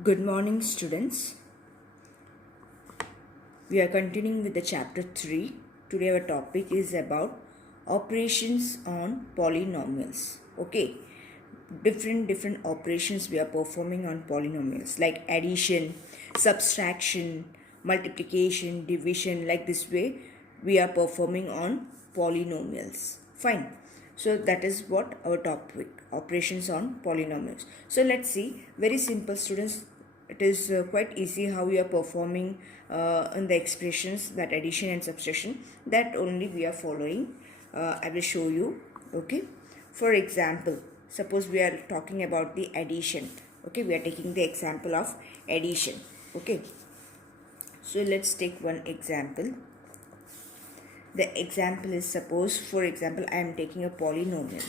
Good morning, students. We are continuing with the chapter 3. Today our topic is about operations on polynomials. Okay, different operations we are performing on polynomials like addition, subtraction, multiplication, division. Like this way we are performing on polynomials. Fine. So that is what our topic, operations on polynomials. So let's see, very simple, students. It is quite easy how we are performing in the expressions, that addition and subtraction, that only we are following. I will show you. Okay, for example, suppose we are talking about the addition. Okay, we are taking the example of addition. Okay, so let's take one example. The example is, suppose for example I am taking a polynomial.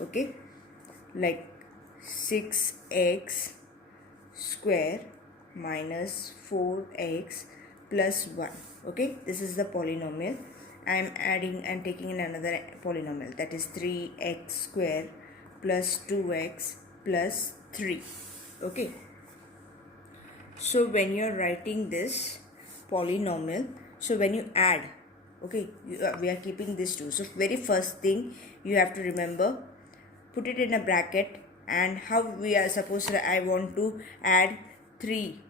Okay, like 6x square minus 4x plus 1. Okay, this is the polynomial. I am taking in another polynomial, that is 3x square plus 2x plus 3. Okay, so when you are writing this polynomial, so when you add, okay, we are keeping this 2. So very first thing you have to remember, put it in a bracket. And how we are supposed to, I want to add 3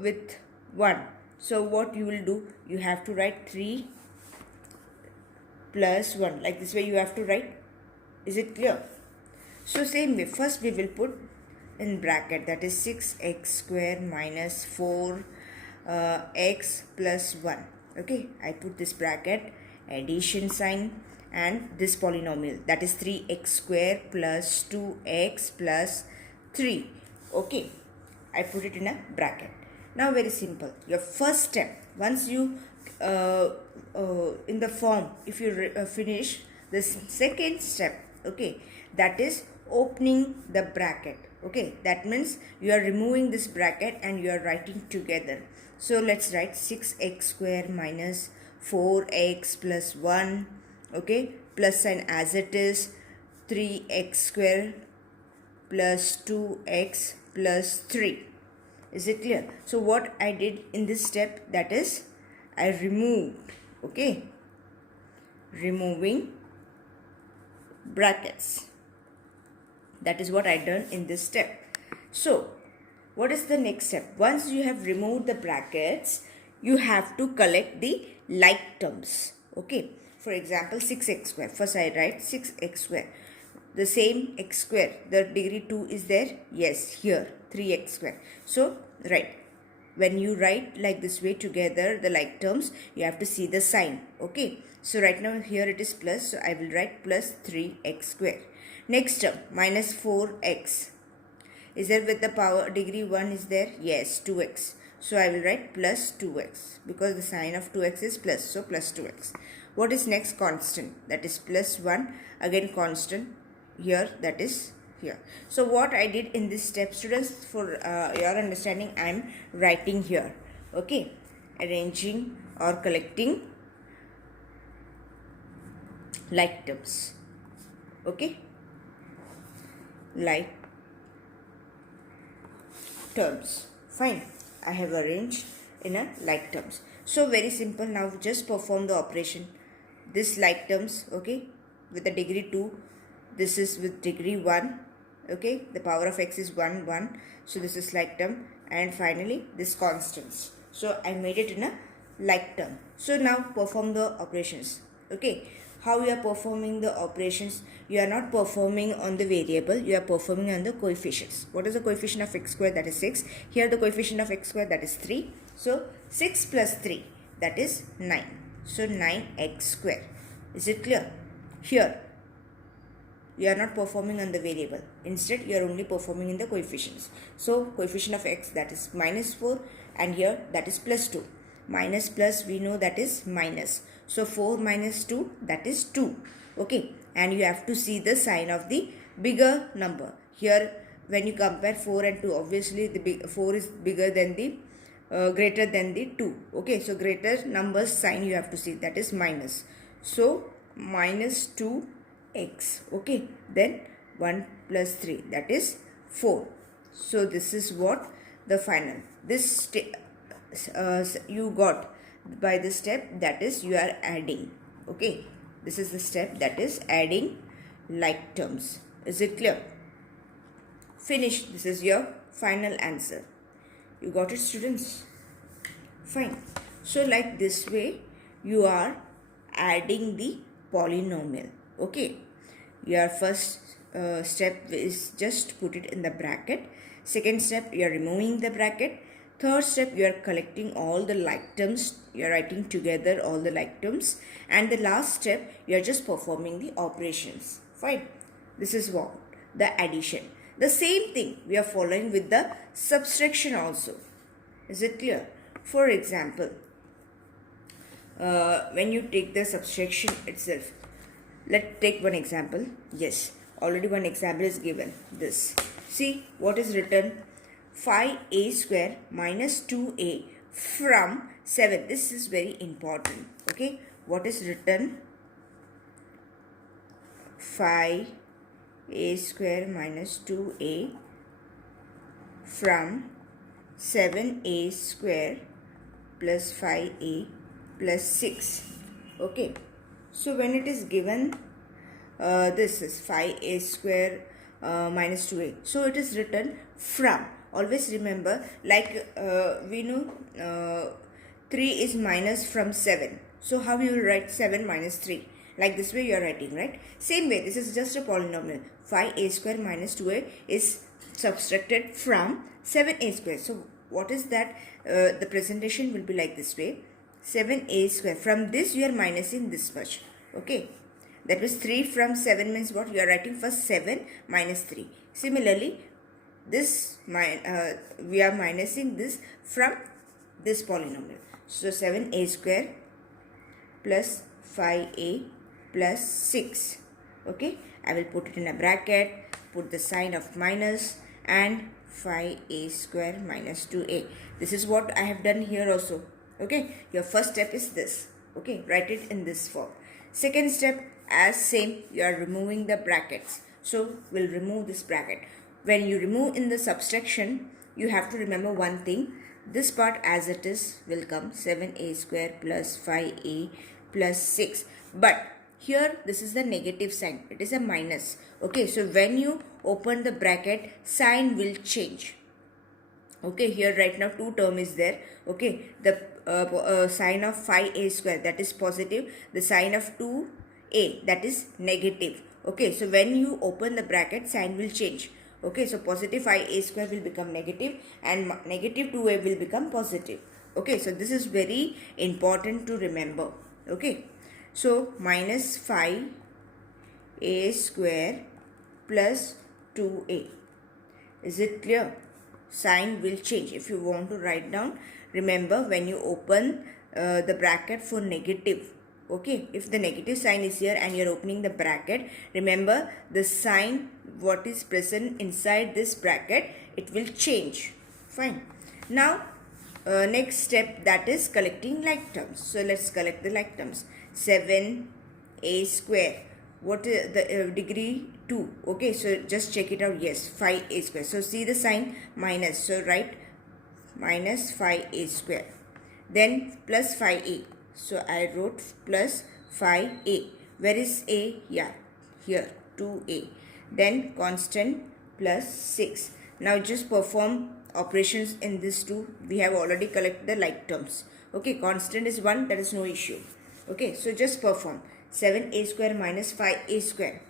with 1. So what you will do, you have to write 3 plus 1. Like this way you have to write. Is it clear? So same way, first we will put in bracket, that is 6x square minus 4 x plus 1. Okay, I put this bracket, addition sign, and this polynomial, that is 3x square plus 2x plus 3. Okay, I put it in a bracket. Now very simple, your first step, once you in the form, if you finish this second step, okay, that is opening the bracket. Okay, that means you are removing this bracket and you are writing together. So let's write 6x square minus 4x plus 1. Okay, plus sign as it is, 3x square plus 2x plus 3. Is it clear? So what I did in this step, that is I removed, okay, removing brackets. That is what I done in this step. So what is the next step? Once you have removed the brackets, you have to collect the like terms. Okay, for example 6x square, first I write 6x square, the same x square, the degree 2 is there, yes, here 3x square. So right, when you write like this way together the like terms, you have to see the sign. Okay, so right now here it is plus, so I will write plus 3x square. Next term, minus 4x, is there with the power degree 1 is there, yes, 2x. So I will write plus 2x because the sign of 2x is plus, so plus 2x. What is next? Constant, that is plus 1, again constant here, that is here. So what I did in this step, students, for your understanding, I am writing here. Okay, arranging or collecting like terms. Okay, like terms. Fine, I have arranged in a like terms. So very simple. Now just perform the operation. This like terms, okay, with the degree 2, this is with degree 1. Okay, the power of x is 1 1, so this is like term, and finally this constants. So I made it in a like term. So now perform the operations. Okay, how you are performing the operations? You are not performing on the variable, you are performing on the coefficients. What is the coefficient of x square? That is 6. Here the coefficient of x square, that is 3. So 6 plus 3, that is 9. So 9x square. Is it clear? Here you are not performing on the variable, instead you are only performing in the coefficients. So coefficient of x, that is minus 4, and here that is plus 2. Minus plus, we know that is minus, so 4 minus 2, that is 2. Okay, and you have to see the sign of the bigger number. Here when you compare 4 and 2, obviously the 4 is bigger than the greater than the 2. Okay, so greater numbers sign you have to see, that is minus. So minus 2x. Okay, then 1 plus 3, that is 4. So this is what the final. This you got by the step, that is you are adding. Okay, this is the step, that is adding like terms. Is it clear? Finish. This is your final answer. You got it, students? Fine. So like this way you are adding the polynomial. Okay, your first step is just put it in the bracket. Second step, you are removing the bracket. Third step, you are collecting all the like terms. You are writing together all the like terms. And the last step, you are just performing the operations. Fine. This is what? The addition. The same thing we are following with the subtraction also. Is it clear? For example, when you take the subtraction itself, let's take one example. Yes, already one example is given. This. See what is written? 5a square minus 2a from 7. This is very important. Okay, what is written? 5a square minus 2a from 7a square plus 5a plus 6. Okay, so when it is given, this is 5a square minus 2a, so it is written from. Always remember, like we know 3 is minus from 7, so how you will write 7 minus 3? Like this way you are writing, right? Same way, this is just a polynomial. 5a square minus 2a is subtracted from 7a square. So what is that? The presentation will be like this way. 7a square. From this you are minusing this much. Okay. That was 3 from 7 means what? You are writing first 7 minus 3. Similarly, this we are minusing this from this polynomial. So 7a square plus 5a plus 6. Okay. I will put it in a bracket. Put the sign of minus and 5a square minus 2a. This is what I have done here also. Okay, your first step is this. Okay, write it in this form. Second step, as same, you are removing the brackets. So we'll remove this bracket. When you remove in the subtraction, you have to remember one thing. This part as it is will come 7a square plus 5a plus 6. But here this is the negative sign. It is a minus. Okay, so when you open the bracket, sign will change. Okay, here right now 2 term is there. Okay, the sign of 5a square, that is positive. The sign of 2a, that is negative. Okay, so when you open the bracket, sign will change. Okay, so positive 5a square will become negative and negative 2a will become positive. Okay, so this is very important to remember. Okay, so minus 5a square plus 2a. Is it clear? Sign will change. If you want to write down, remember when you open the bracket for negative, okay, if the negative sign is here and you are opening the bracket, remember the sign what is present inside this bracket, it will change. Fine. Now next step, that is collecting like terms. So let's collect the like terms. 7a square, what is the degree? 2. Okay, so just check it out. Yes, 5a square. So see the sign minus, so write minus 5a square, then plus 5a, so I wrote plus 5a. Where is a? Yeah, here 2a, then constant plus 6. Now just perform operations in this 2. We have already collected the like terms. Okay, constant is 1, that is no issue. Okay, so just perform 7a square minus 5a square.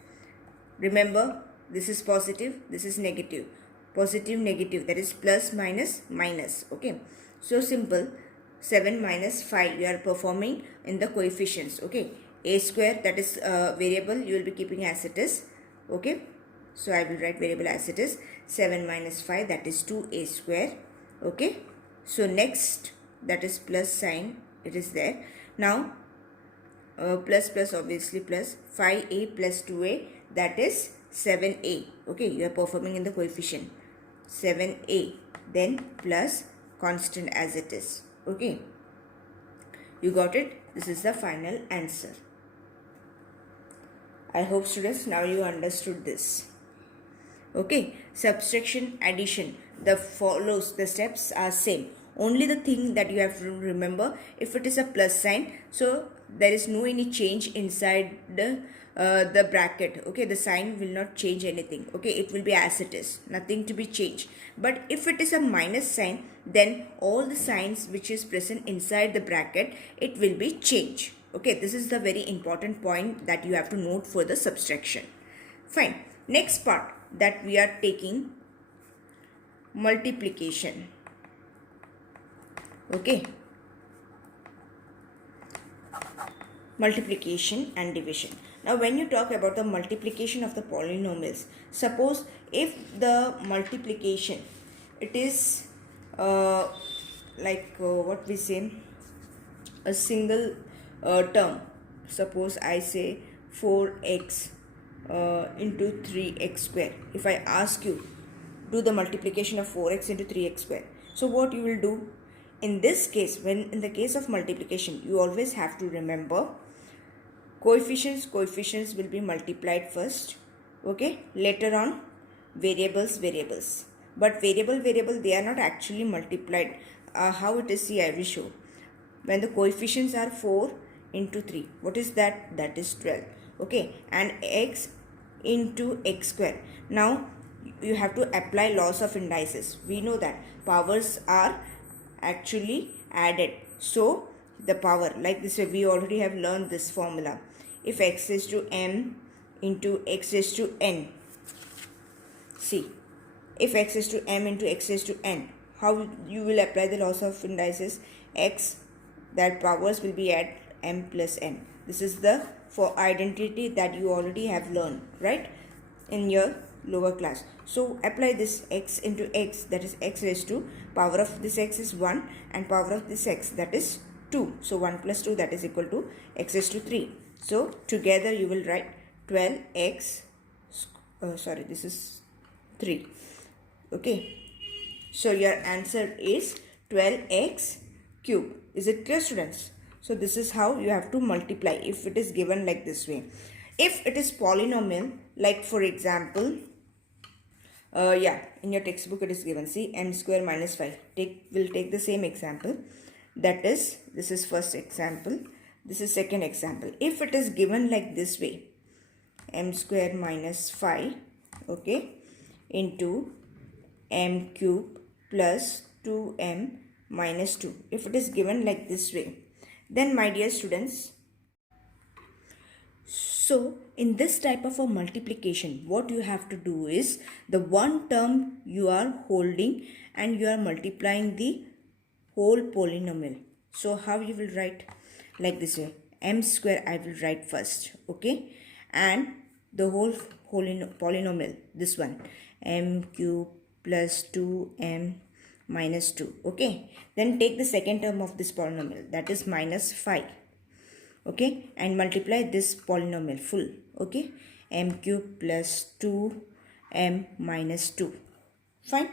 Remember, this is positive, this is negative. Positive, negative, that is plus, minus, minus. Okay, so simple. 7 minus 5, you are performing in the coefficients. Okay, a square, that is variable, you will be keeping as it is. Okay, so I will write variable as it is. 7 minus 5, that is 2a square. Okay, so next, that is plus sign, it is there. Now plus obviously plus 5a plus 2a, that is 7a. Okay, you are performing in the coefficient 7a, then plus constant as it is. Okay, you got it? This is the final answer. I hope students now you understood this. Okay, subtraction, addition, the steps are same. Only the thing that you have to remember, if it is a plus sign, so there is no any change inside the bracket. Okay, the sign will not change anything. Okay, it will be as it is, nothing to be changed. But if it is a minus sign, then all the signs which is present inside the bracket, it will be changed. Okay, this is the very important point that you have to note for the subtraction. Fine. Next part that we are taking, multiplication. Okay. Multiplication and division. Now when you talk about the multiplication of the polynomials, suppose if the multiplication, it is what we say, a single term. Suppose I say 4x into 3x square. If I ask you, do the multiplication of 4x into 3x square. So what you will do? In this case, when in the case of multiplication, you always have to remember coefficients will be multiplied first. Okay, later on variables. But variable, they are not actually multiplied. How it is, see, I will show. When the coefficients are 4 into 3, what is that? That is 12. Okay, and x into x square. Now you have to apply laws of indices. We know that powers are actually added. So the power, like this way, we already have learned this formula. If x is to m into x is to n. See, if x is to m into x is to n, how you will apply the laws of indices? X, that powers will be at m plus n. This is the for identity that you already have learned, right, in your lower class. So apply this x into x, that is x raised to power of this x is 1 and power of this x, that is 2. So 1 plus 2, that is equal to x raised to 3. So together you will write 12x, this is 3. Okay, so your answer is 12x cube. Is it clear, students? So this is how you have to multiply if it is given like this way. If it is polynomial, like for example, in your textbook it is given, see, m square minus 5. We'll take the same example. That is, this is first example, this is second example. If it is given like this way, m square minus 5, okay, into m cube plus 2m minus 2. If it is given like this way, then my dear students, so in this type of a multiplication, what you have to do is, the one term you are holding and you are multiplying the whole polynomial. So how you will write? Like this way, m square I will write first, okay, and the whole polynomial, this one, m cube plus 2m minus 2, okay. Then take the second term of this polynomial, that is minus 5, okay, and multiply this polynomial full, okay, m cube plus 2m minus 2. Fine.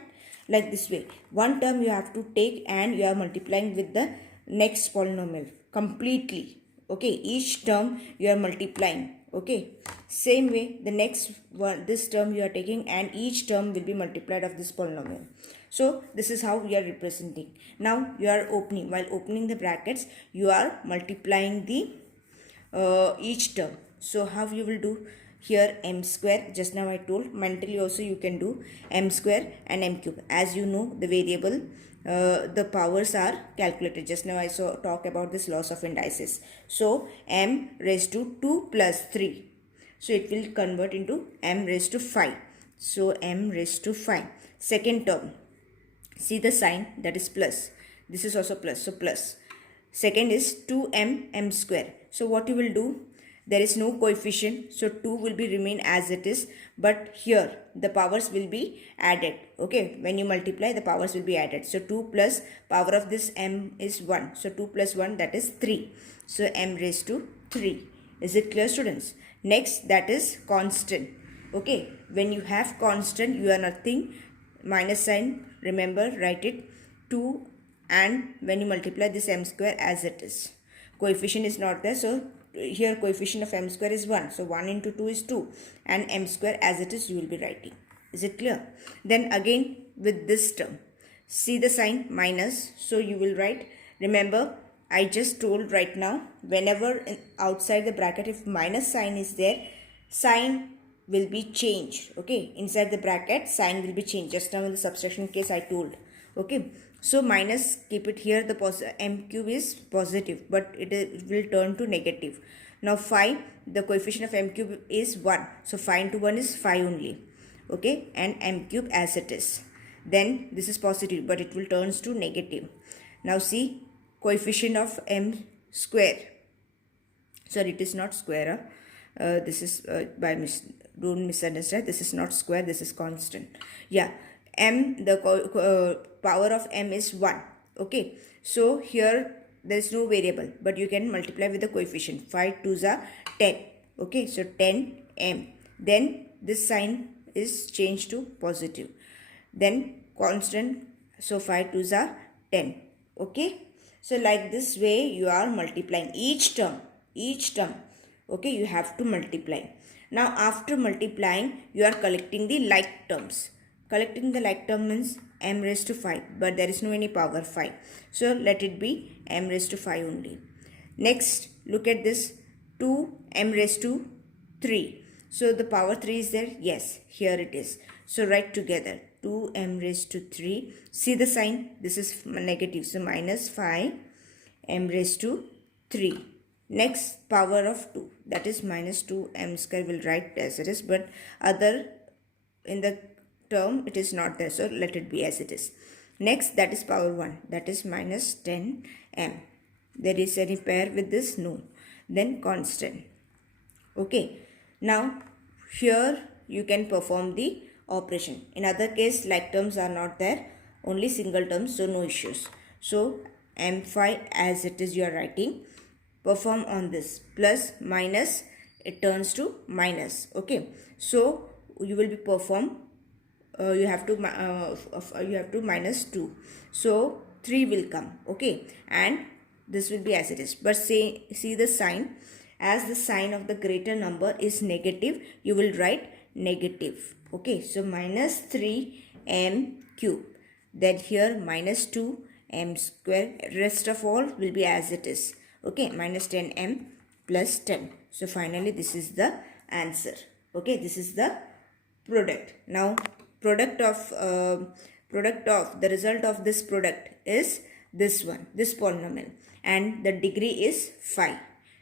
Like this way, one term you have to take and you are multiplying with the next polynomial completely, okay. Each term you are multiplying, okay. Same way, the next one, this term you are taking and each term will be multiplied of this polynomial. So this is how we are representing. Now you are opening, while opening the brackets, you are multiplying the each term. So how you will do? Here m square, just now I told, mentally also you can do m square and m cube. As you know, the variable, the powers are calculated. Just now I saw talk about this loss of indices. So m raised to 2 plus 3. So it will convert into m raised to 5. So m raised to 5. Second term, see the sign, that is plus. This is also plus, so plus. Second is 2m m square. So what you will do? There is no coefficient, so 2 will be remain as it is, but here the powers will be added, okay. When you multiply, the powers will be added. So 2 plus power of this m is 1. So 2 plus 1, that is 3. So m raised to 3. Is it clear, students? Next, that is constant, okay. When you have constant, you are nothing, minus sign, remember, write it 2, and when you multiply this m square as it is, coefficient is not there, so here coefficient of m square is 1. So 1 into 2 is 2, and m square as it is you will be writing. Is it clear? Then again with this term, see the sign minus, so you will write, remember I just told right now, whenever outside the bracket if minus sign is there, sign will be changed. Okay, inside the bracket sign will be changed. Just now in the subtraction case I told. Okay, so minus, keep it here, the m cube is positive but it will turn to negative. Now 5, the coefficient of m cube is 1, so 5 into 1 is 5 only. Okay, and m cube as it is. Then this is positive but it will turns to negative. Now see, coefficient of m square, sorry it is not square, this is don't misunderstand, this is not square, this is constant. Yeah, m, the power of m is 1. Okay, so here there is no variable but you can multiply with the coefficient. 5 2s are 10. Okay, so 10 m, then this sign is changed to positive, then constant, so 5 2s are 10. Okay, so like this way you are multiplying each term. Okay, you have to multiply. Now after multiplying you are collecting the like terms. Collecting the like term means m raised to 5, but there is no any power 5, so let it be m raised to 5 only. Next look at this, 2 m raised to 3. So the power 3 is there? Yes, here it is. So write together, 2 m raised to 3. See the sign, this is negative, so minus 5 m raised to 3. Next power of 2, that is minus 2 m square, will write as it is, but other in the term it is not there, so let it be as it is. Next, that is power 1, that is minus 10 m. There is any pair with this? No. Then constant. Okay, now here you can perform the operation. In other case like terms are not there, only single terms, so no issues. So m5 as it is you are writing, perform on this, plus minus it turns to minus. Okay, so you will be perform, you have to minus 2, so 3 will come. Okay, and this will be as it is, but see the sign, as the sign of the greater number is negative, you will write negative. Okay, so minus 3 m cube, then here minus 2 m square, rest of all will be as it is. Okay, minus 10 m plus 10. So finally this is the answer. Okay, this is the product. Now product of the result of this product is this one, this polynomial, and the degree is 5.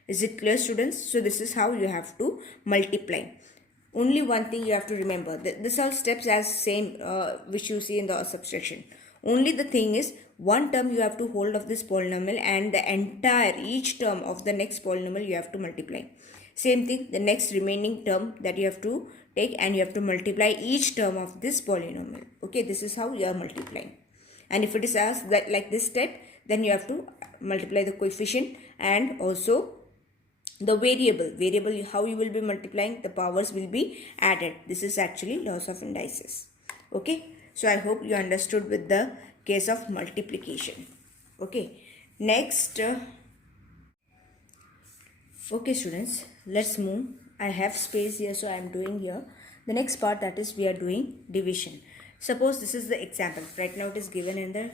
Is it clear, students? So this is how you have to multiply. Only one thing you have to remember, this all steps as same which you see in the subtraction. Only the thing is, one term you have to hold of this polynomial, and the entire each term of the next polynomial you have to multiply. Same thing, the next remaining term that you have to take, and you have to multiply each term of this polynomial. Okay, this is how you are multiplying. And if it is asked that like this step, then you have to multiply the coefficient and also the variable how you will be multiplying, the powers will be added. This is actually laws of indices. Okay, so I hope you understood with the case of multiplication. Okay, next okay students, let's move. I have space here, so I am doing here the next part, that is we are doing division. Suppose this is the example. Right now it is given in the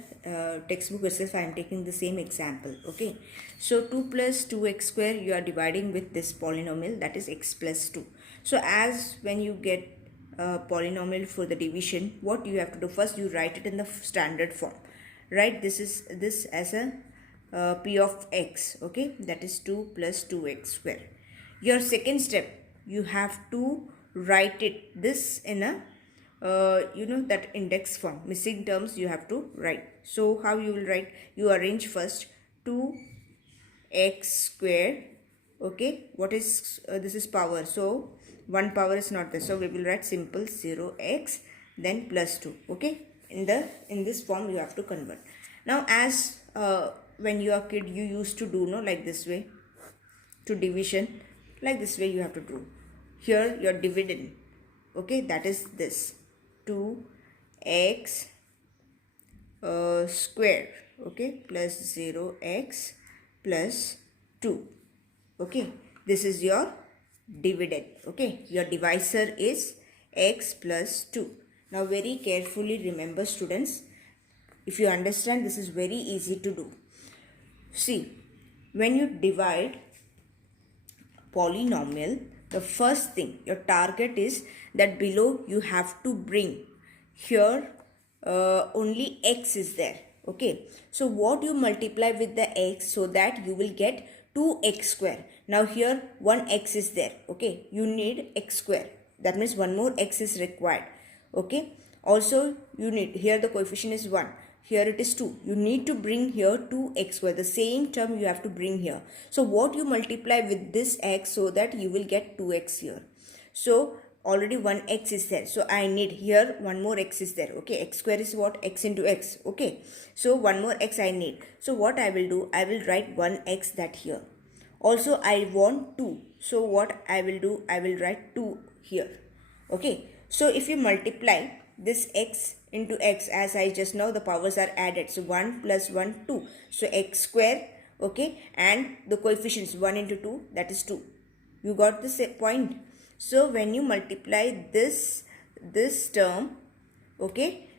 textbook itself. I am taking the same example. Okay, so 2 plus 2x square you are dividing with this polynomial, that is x plus 2. So as when you get a polynomial for the division, what you have to do, first you write it in the standard form. Write this as a p of x. Okay, that is 2 plus 2x square. Your second step, you have to write it this in a that index form. Missing terms you have to write. So how you will write? You arrange first 2x square. Okay, what is this is power, so one power is not there, so we will write simple 0x then plus 2. Okay, in this form you have to convert. Now as when you are kid, you used to do like this way to division, like this way you have to do. Here your dividend, okay, that is this 2x square, okay, plus 0x plus 2. Okay, this is your dividend. Okay, your divisor is x plus 2. Now very carefully remember, students. If you understand, this is very easy to do. See, when you divide polynomial, the first thing, your target is that below you have to bring here only x is there. Okay, so what you multiply with the x so that you will get 2x square. Now here 1x is there. Okay, you need x square. That means one more x is required. Okay, also you need, here the coefficient is 1, here it is 2. You need to bring here 2x square. The same term you have to bring here. So what you multiply with this x so that you will get 2x here. So already 1x is there. So I need here one more x is there. Okay, x square is what? X into x. Okay, so one more x I need. So what I will do? I will write 1x that here. Also I want 2. So what I will do? I will write 2 here. Okay, so if you multiply this x into x, as I just know, the powers are added. So 1 plus 1, 2. So x square, okay, and the coefficients 1 into 2, that is 2. You got this point? So when you multiply this term, okay,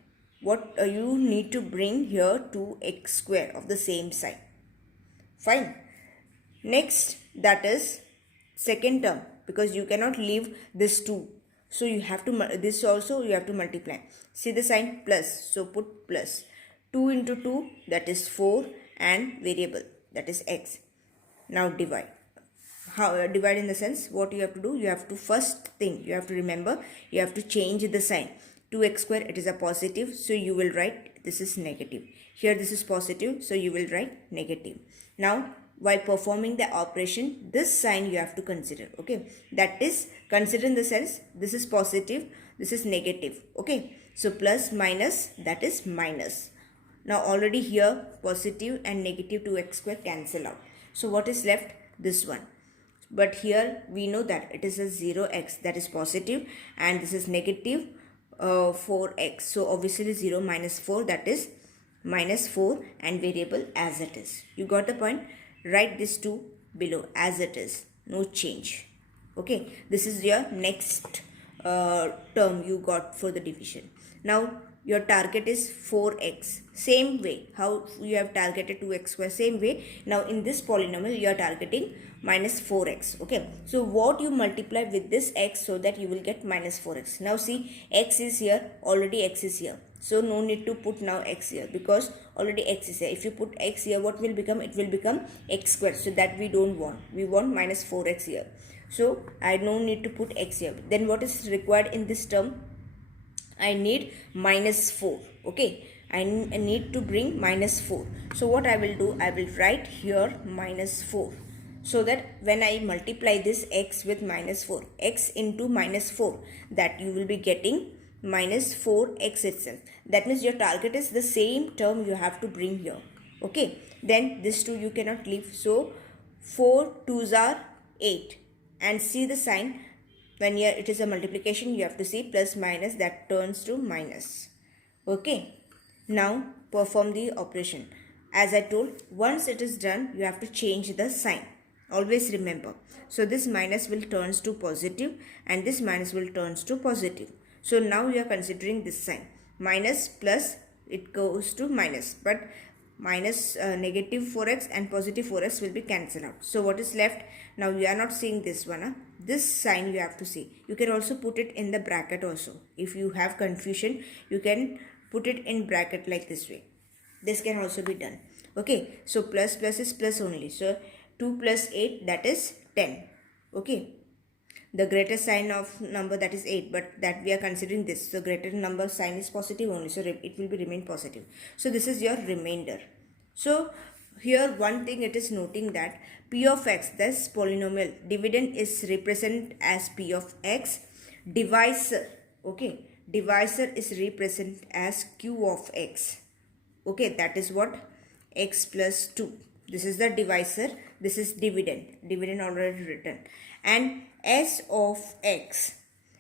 what you need to bring here 2x square of the same sign. Fine. Next, that is second term, because you cannot leave this 2. So you have to, this also you have to multiply. See the sign plus, so put plus. 2 into 2, that is 4, and variable, that is x. Now divide. How divide in the sense, what you have to do? You have to, first thing you have to remember, you have to change the sign. 2x square, it is a positive, so you will write this is negative. Here this is positive, so you will write negative. Now while performing the operation, this sign you have to consider. Okay, that is, consider in the sense, this is positive, this is negative. Okay, so plus minus, that is minus. Now already here positive and negative 2x square cancel out. So what is left? This one. But here we know that it is a 0x, that is positive, and this is negative 4x. So obviously 0 minus 4, that is minus 4, and variable as it is. You got the point? Write this 2 below as it is, no change. Okay, this is your next term you got for the division. Now your target is 4x. Same way how you have targeted 2x square, same way now in this polynomial you are targeting minus 4x. Okay, so what you multiply with this x so that you will get minus 4x. Now see, x is here, already x is here. So no need to put now x here, because already x is here. If you put x here, what will become? It will become x square. So that we don't want. We want minus 4x here. So I no need to put x here. Then what is required in this term? I need minus 4. Okay, I need to bring minus 4. So what I will do? I will write here minus 4. So that when I multiply this x with minus 4, x into minus 4, that you will be getting minus 4x itself. That means your target is the same term you have to bring here. Okay, then this 2 you cannot leave. So 4 2s are 8, and see the sign, when here it is a multiplication you have to see plus minus, that turns to minus. Okay, now perform the operation. As I told, once it is done you have to change the sign. Always remember. So this minus will turns to positive, and this minus will turns to positive. So now you are considering this sign. Minus plus, it goes to minus. But minus negative 4x and positive 4x will be cancelled out. So what is left? Now you are not seeing this one. This sign you have to see. You can also put it in the bracket also. If you have confusion, you can put it in bracket like this way. This can also be done. Okay. So plus plus is plus only. So 2 plus 8, that is 10. Okay. The greatest sign of number, that is 8, but that we are considering this. So greater number sign is positive only. So it will be remain positive. So this is your remainder. So here one thing it is noting that p of x, this polynomial dividend is represented as p of x. Divisor, okay, divisor is represented as q of x. Okay, that is what? X plus 2. This is the divisor. This is dividend. Dividend already written. And s of x.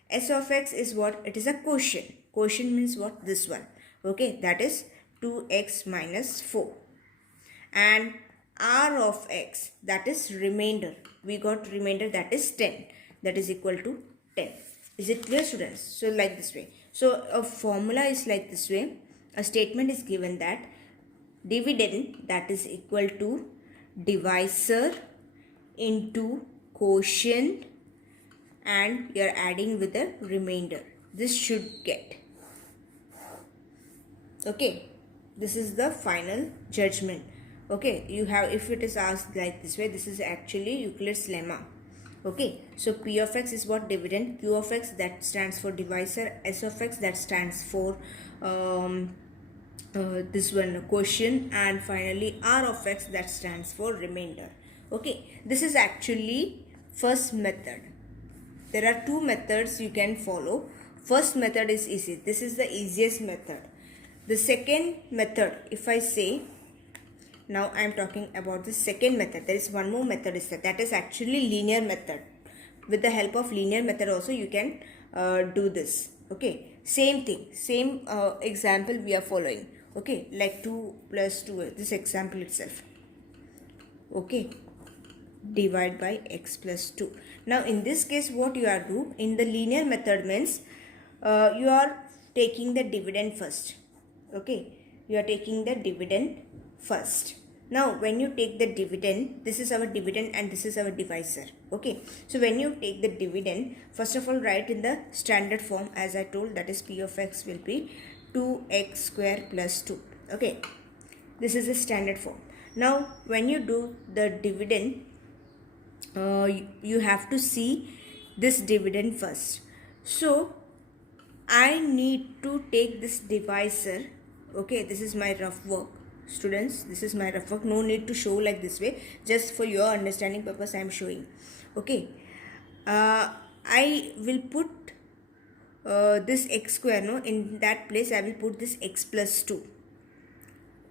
S of x is what? It is a quotient. Quotient means what? This one. Okay, that is 2x minus 4. And r of x, that is remainder. We got remainder, that is 10. That is equal to 10. Is it clear, students? So like this way. So a formula is like this way. A statement is given that dividend, that is equal to divisor into quotient, and you are adding with the remainder. This should get. Okay, this is the final judgment. Okay, you have, if it is asked like this way, this is actually Euclid's lemma. Okay, so P of x is what? Dividend. Q of x, that stands for divisor. S of x, that stands for this one, quotient, and finally R of x, that stands for remainder. Okay, this is actually first method. There are two methods you can follow. First method is easy. This is the easiest method. The second method, if I say, now I am talking about the second method. There is one more method is that is actually linear method. With the help of linear method also you can do this. Okay, same thing, same example we are following. Okay, like 2 plus 2, this example itself. Okay, divide by x plus 2. Now in this case what you are do in the linear method means you are taking the dividend first. Okay, you are taking the dividend first. Now when you take the dividend, this is our dividend and this is our divisor. Okay, so when you take the dividend, first of all write in the standard form as I told, that is P of x will be 2x square plus 2. Okay, this is the standard form. Now when you do the dividend, you have to see this dividend first. So I need to take this divisor. Okay, this is my rough work, students. This is my rough work. No need to show like this way. Just for your understanding purpose I am showing. Okay, I will put this x square, no, in that place I will put this x plus 2.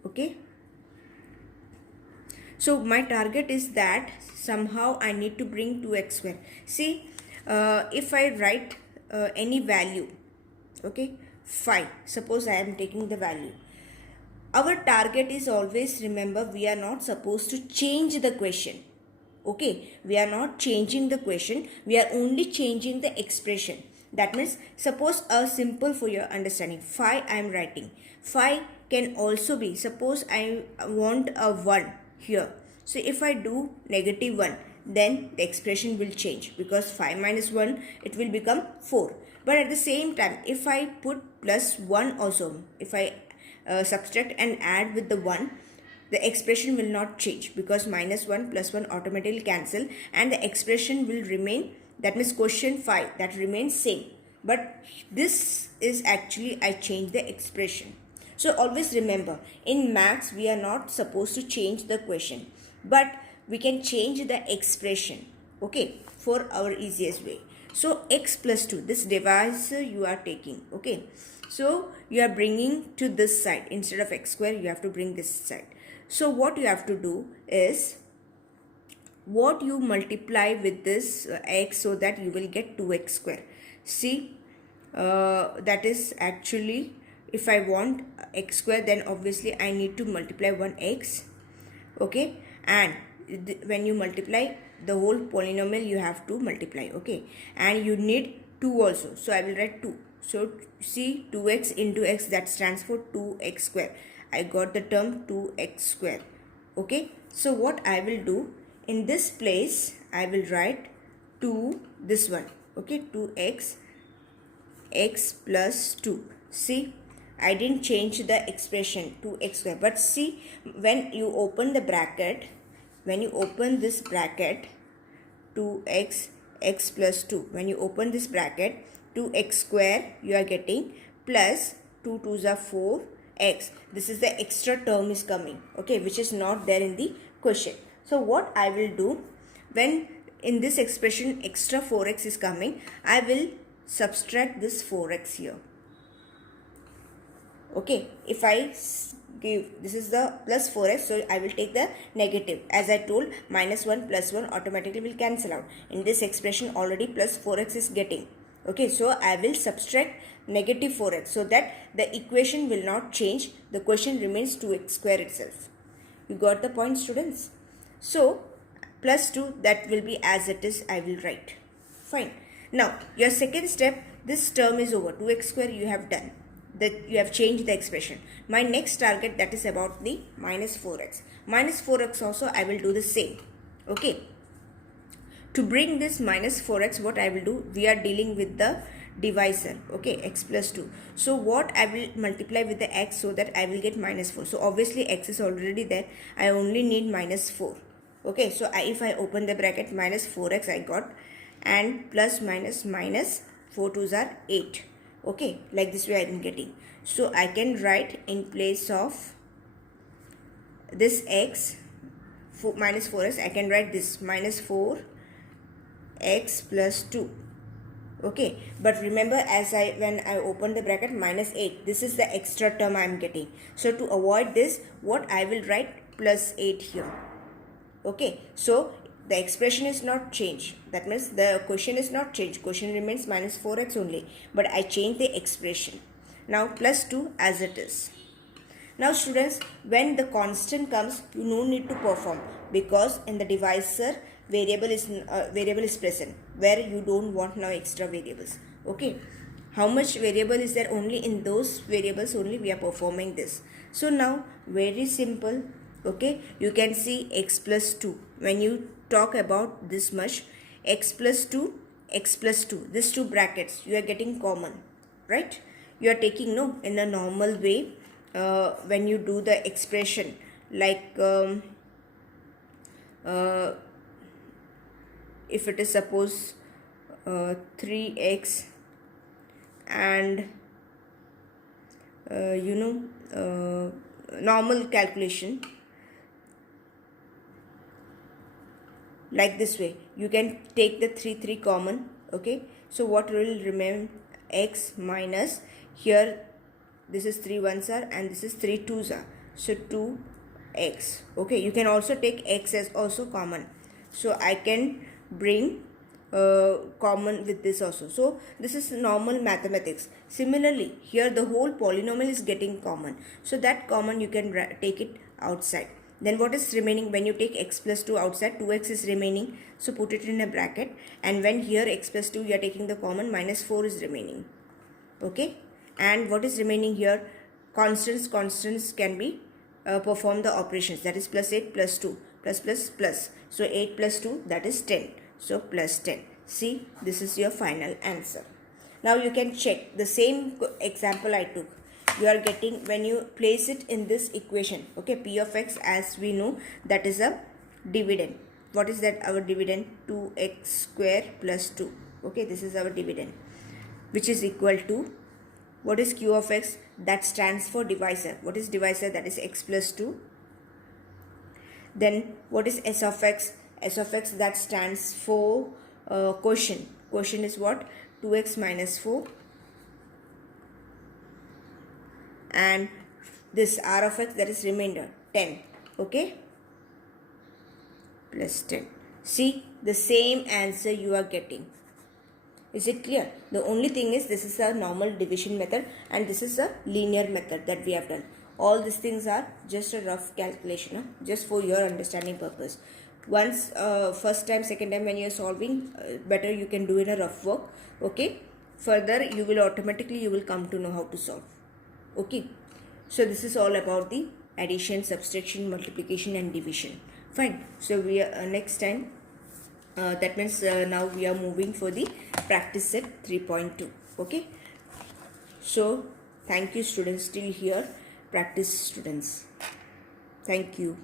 Okay, so my target is that somehow I need to bring 2x square. See, if I write any value, okay, 5, suppose I am taking the value. Our target is always, remember, we are not supposed to change the question. Okay, we are not changing the question, we are only changing the expression. That means, suppose a simple for your understanding, 5 I am writing. 5 can also be, suppose I want a 1 here. So if I do negative 1, then the expression will change, because 5 minus 1, it will become 4. But at the same time, if I put plus 1 also, if I subtract and add with the 1, the expression will not change, because minus 1 plus 1 automatically cancel and the expression will remain. That means quotient 5, that remains same. But this is actually I change the expression. So always remember, in maths we are not supposed to change the question, but we can change the expression. Okay, for our easiest way. So x plus 2, this divisor you are taking. Okay, so you are bringing to this side. Instead of x square, you have to bring this side. So what you have to do is, what you multiply with this x, so that you will get 2x square. See, that is actually, if I want x square, then obviously I need to multiply 1x. Okay, and when you multiply the whole polynomial, you have to multiply. Okay, and you need 2 also, so I will write 2. So see, 2x into x, that stands for 2x square. I got the term 2x square. Okay, so what I will do, in this place I will write 2, this one. Okay, 2x x plus 2. See, I didn't change the expression 2x square, but see, when you open the bracket, when you open this bracket, 2x x plus 2, when you open this bracket, 2x square you are getting, plus 2 2s are 4x. This is the extra term is coming, okay, which is not there in the question. So what I will do, when in this expression extra 4x is coming, I will subtract this 4x here. Okay, if I give, this is the plus 4x, so I will take the negative. As I told, minus 1 plus 1 automatically will cancel out. In this expression already plus 4x is getting. Okay, so I will subtract negative 4x, so that the equation will not change. The question remains 2x square itself. You got the point, students? So plus 2, that will be as it is, I will write. Fine. Now your second step, this term is over. 2x square you have done, that you have changed the expression. My next target, that is about the minus 4x. Minus 4x also I will do the same. Okay, to bring this minus 4x, what I will do, we are dealing with the divisor. Okay, x plus 2. So what I will multiply with the x so that I will get minus 4. So obviously x is already there, I only need minus 4. Okay, so if I open the bracket, minus 4x I got, and plus minus minus 4 2s are 8. Okay, like this way I am getting. So I can write in place of this x, minus 4x, I can write this minus 4x plus 2. Okay, but remember, when I open the bracket, minus 8, this is the extra term I am getting. So to avoid this, what I will write, plus 8 here. Okay, so the expression is not changed. That means the question is not changed. Question remains minus 4x only, but I change the expression. Now plus 2 as it is. Now students, when the constant comes, you no need to perform, because in the divisor variable is present, where you don't want now extra variables. Okay, how much variable is there? Only in those variables only we are performing this. So now very simple. Okay, you can see x plus 2. When you talk about this much, x plus 2, these two brackets you are getting common, right? You are taking, no, in a normal way, when you do the expression, like if it is suppose 3x and normal calculation, like this way, you can take the 3 common. Okay, so what will remain? X minus, here this is 3 1s are and this is 3 2s are, so 2x. Okay, you can also take x as also common, so I can bring common with this also. So this is normal mathematics. Similarly, here the whole polynomial is getting common, so that common you can take it outside. Then what is remaining? When you take x plus 2 outside, 2x is remaining, so put it in a bracket, and when here x plus 2 you are taking the common, minus 4 is remaining. Okay, and what is remaining here? Constants can be perform the operations, that is plus 8 plus 2 plus, so 8 plus 2, that is 10, so plus 10. See, this is your final answer. Now you can check the same example I took. You are getting, when you place it in this equation, okay, p of x, as we know, that is a dividend. What is that? Our dividend, 2x square plus 2. Okay, this is our dividend, which is equal to, what is q of x? That stands for divisor. What is divisor? That is x plus 2. Then what is s of x? S of x, that stands for quotient. Quotient is what? 2x minus 4. And this r of x, that is remainder, 10. Okay, plus 10. See, the same answer you are getting. Is it clear? The only thing is, this is a normal division method and this is a linear method that we have done. All these things are just a rough calculation, just for your understanding purpose. Once first time, second time when you are solving, better you can do in a rough work. Okay, further you will automatically come to know how to solve. Okay, so this is all about the addition, subtraction, multiplication and division. Fine. So we are next time, that means now we are moving for the practice set 3.2. Okay, so thank you students, still here, practice students. Thank you.